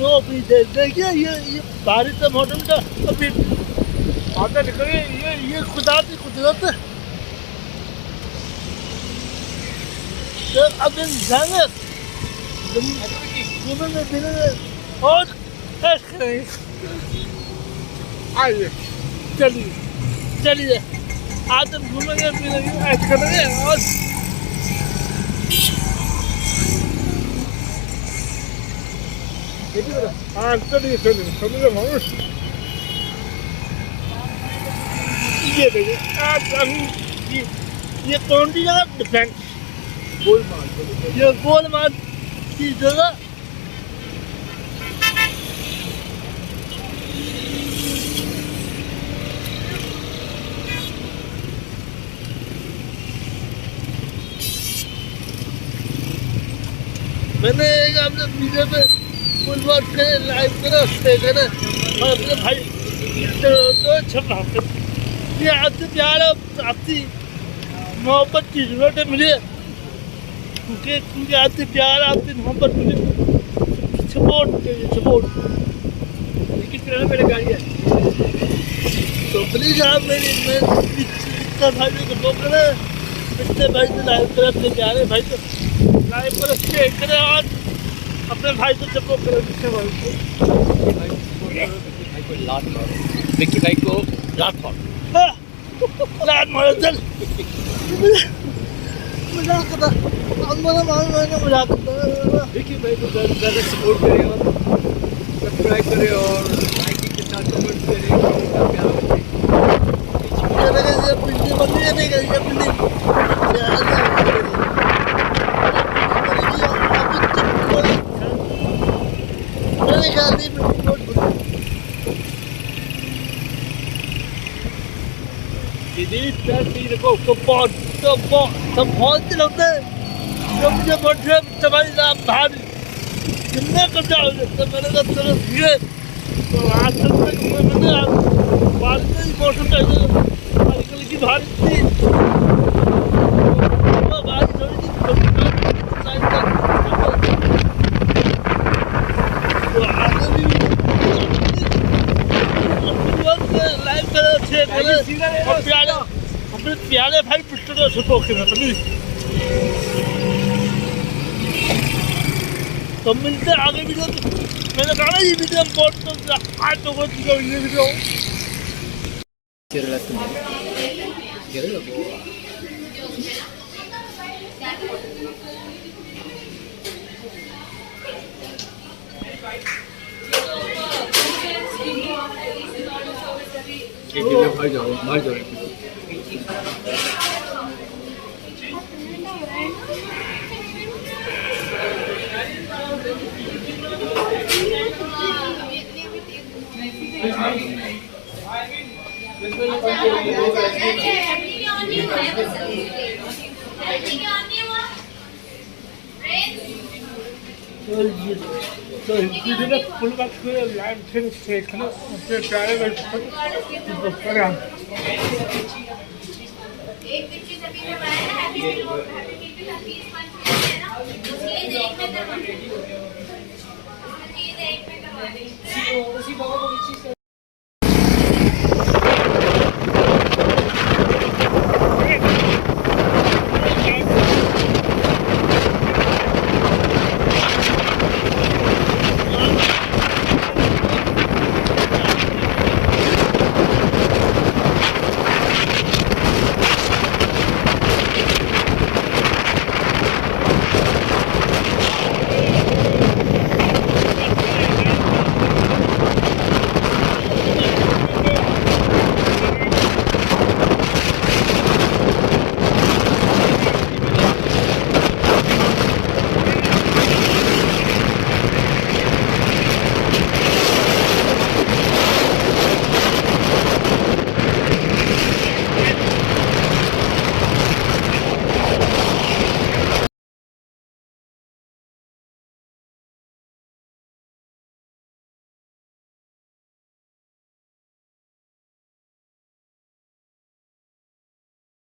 वो अभी देखिए ये बारिश का मौसम का अभी आधा निकल गया। ये खुदा की कुदरत है। तो अब जाएंगे घूमेंगे फिरेंगे और ऐश करेंगे। आइए चलिए चलिए आज हम घूमेंगे फिरेंगे ऐश करेंगे और हाँ चलिए चलिए चलिए मानुष ये देखिए आज हम ये कौन सी जगह डिफेंस ये गोल मार्ग की जगह मैंने एक आपने वीडियो पे फुल वर्क करे लाइव करे देखा ना और अपने भाई तो छप रहा ये आपसे प्यार आपसी मोहब्बत की जरूरत है मुझे क्योंकि आपसे प्यार आपसे मोहब्बत मुझे सपोर्ट चाहिए सपोर्ट किस तरह मेरे गाड़ी है तो प्लीज़ आप मेरे भाई को सपोर्ट करें पिछले भाई से लाइव करें अपने प्यारे भाई को लाइव पर शेयर करें और अपने भाई को सपोर्ट करें पिछले भाई को लात मारो विक्की भाई को लात मारो लात मारो चल मजाक करता मैंने मजाक करता विक्की भाई को ज़्यादा सपोर्ट करें और सब्सक्राइब करें और लाइक के साथ कमेंट करें ये बिल्डिंग बन रही है नहीं ये बिल्डिंग बहुत से लोग जो मुझे बोलते तुम्हारी नाम भाभी कितने कब्जा हो सकता मैंने कहा चलो धीरे तो आज तक मैंने बारिश में ही मौसम आजकल की बारिश थी बारिश थोड़ी सी तो आगे भी लाइव करें शेयर करें अपने प्यारे भाई पिस्टल को सपोर्ट करना प्लीज तो मिलते आगे वीडियो मैंने कहा ना ये वीडियो बहुत आज तो बहुत ये वीडियो भाई जाओ भाई जाओ तो वीडियो फुल वक्त लाइव फिर देखना अपने प्यारे एक पिक्चर